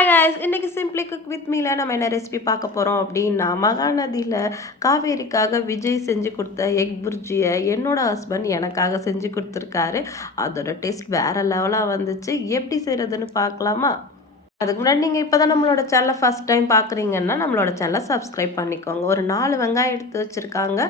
Hi guys, இன்றைக்கி simply cook with மீல நம்ம என்ன ரெசிபி பார்க்க போகிறோம் அப்படின்னா, மகாநதியில் காவேரிக்காக விஜய் செஞ்சு கொடுத்த எக் புர்ஜியை என்னோட ஹஸ்பண்ட் எனக்காக செஞ்சு கொடுத்துருக்காரு. அதோட டேஸ்ட் வேறு லெவலாக வந்துச்சு. எப்படி செய்கிறதுன்னு பார்க்கலாமா? அதுக்கு முன்னாடி நீங்கள் இப்போ தான் நம்மளோட சேனலை ஃபஸ்ட் டைம் பார்க்குறீங்கன்னா நம்மளோட சேனலை சப்ஸ்கிரைப் பண்ணிக்கோங்க. ஒரு 4 வெங்காயம் எடுத்து வச்சுருக்காங்க.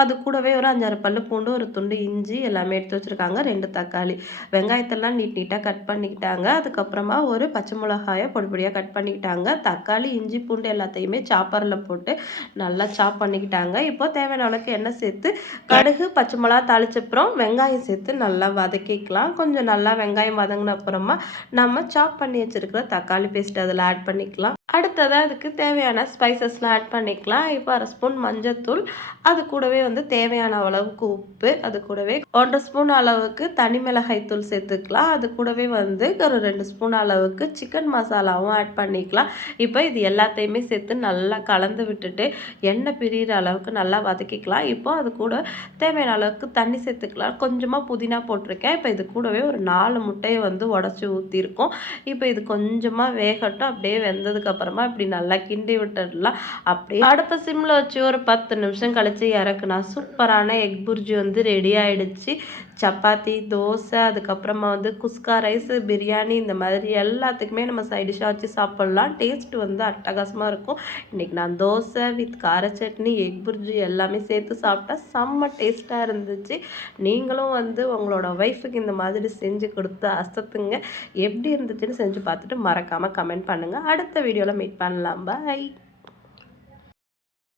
அது கூடவே ஒரு 5-6 பல்லு பூண்டு, ஒரு துண்டு இஞ்சி எல்லாமே எடுத்து வச்சுருக்காங்க. 2 தக்காளி, வெங்காயத்தெல்லாம் நீட்டாக கட் பண்ணிக்கிட்டாங்க. அதுக்கப்புறமா ஒரு பச்சை மிளகாயை பொடியாக கட் பண்ணிக்கிட்டாங்க. தக்காளி, இஞ்சி, பூண்டு எல்லாத்தையுமே சாப்பரில் போட்டு நல்லா சாப் பண்ணிக்கிட்டாங்க. இப்போ தேவையான அளவுக்கு எண்ணெய் சேர்த்து கடுகு, பச்சை மிளகா தாளிச்சப்புறம் வெங்காயம் சேர்த்து நல்லா வதக்கிக்கலாம். கொஞ்சம் நல்லா வெங்காயம் வதங்கின அப்புறமா நம்ம சாப் பண்ணி வச்சுருக்கிற தக்காளி பேஸ்ட் அதில் ஆட் பண்ணிக்கலாம். அடுத்ததாக அதுக்கு தேவையான ஸ்பைசஸ்லாம் ஆட் பண்ணிக்கலாம். இப்போ 1/2 ஸ்பூன் மஞ்சத்தூள், அது கூடவே தேவையான அளவுக்கு உப்பு, அது கூடவே 1 ஸ்பூன் அளவுக்கு தனி மிளகாய் தூள் சேர்த்துக்கலாம். அது கூடவே ஒரு 2 ஸ்பூன் அளவுக்கு சிக்கன் மசாலாவும் ஆட் பண்ணிக்கலாம். இப்போ இது எல்லாத்தையுமே சேர்த்து நல்லா கலந்து விட்டுட்டு எண்ணெய் பிரிகிற அளவுக்கு நல்லா வதக்கிக்கலாம். இப்போ அது கூட தேவையான அளவுக்கு தண்ணி சேர்த்துக்கலாம். கொஞ்சமாக புதினா போட்டிருக்கேன். இப்போ இது கூடவே ஒரு 4 முட்டையை உடச்சி ஊற்றிருக்கோம். இப்போ இது கொஞ்சமாக வேகட்டும். அப்படியே வெந்ததுக்கு அப்புறமா இப்படி நல்லா கிண்டி விட்டுடலாம். அப்படியே அடுப்பை சிம்மில் வச்சு ஒரு 10 நிமிஷம் கழிச்சு இறக்குனா சூப்பரான எக் புர்ஜி ரெடி ஆயிடுச்சு. சப்பாத்தி, தோசை, அதுக்கப்புறமா குஸ்கா ரைஸ், பிரியாணி, இந்த மாதிரி எல்லாத்துக்குமே நம்ம சைட் டிஷ்ஷாக வச்சு சாப்பிட்லாம். டேஸ்ட் அட்டகாசமாக இருக்கும். இன்றைக்கி நான் தோசை வித் கார சட்னி, எக் புர்ஜி எல்லாமே சேர்த்து சாப்பிட்டா செம்ம டேஸ்ட்டாக இருந்துச்சு. நீங்களும் உங்களோட ஒய்ஃபுக்கு இந்த மாதிரி செஞ்சு கொடுத்து அசத்துங்க. எப்படி இருந்துச்சுன்னு செஞ்சு பார்த்துட்டு மறக்காமல் கமெண்ட் பண்ணுங்கள். அடுத்த வீடியோவில் மீட் பண்ணலாம். பாய்.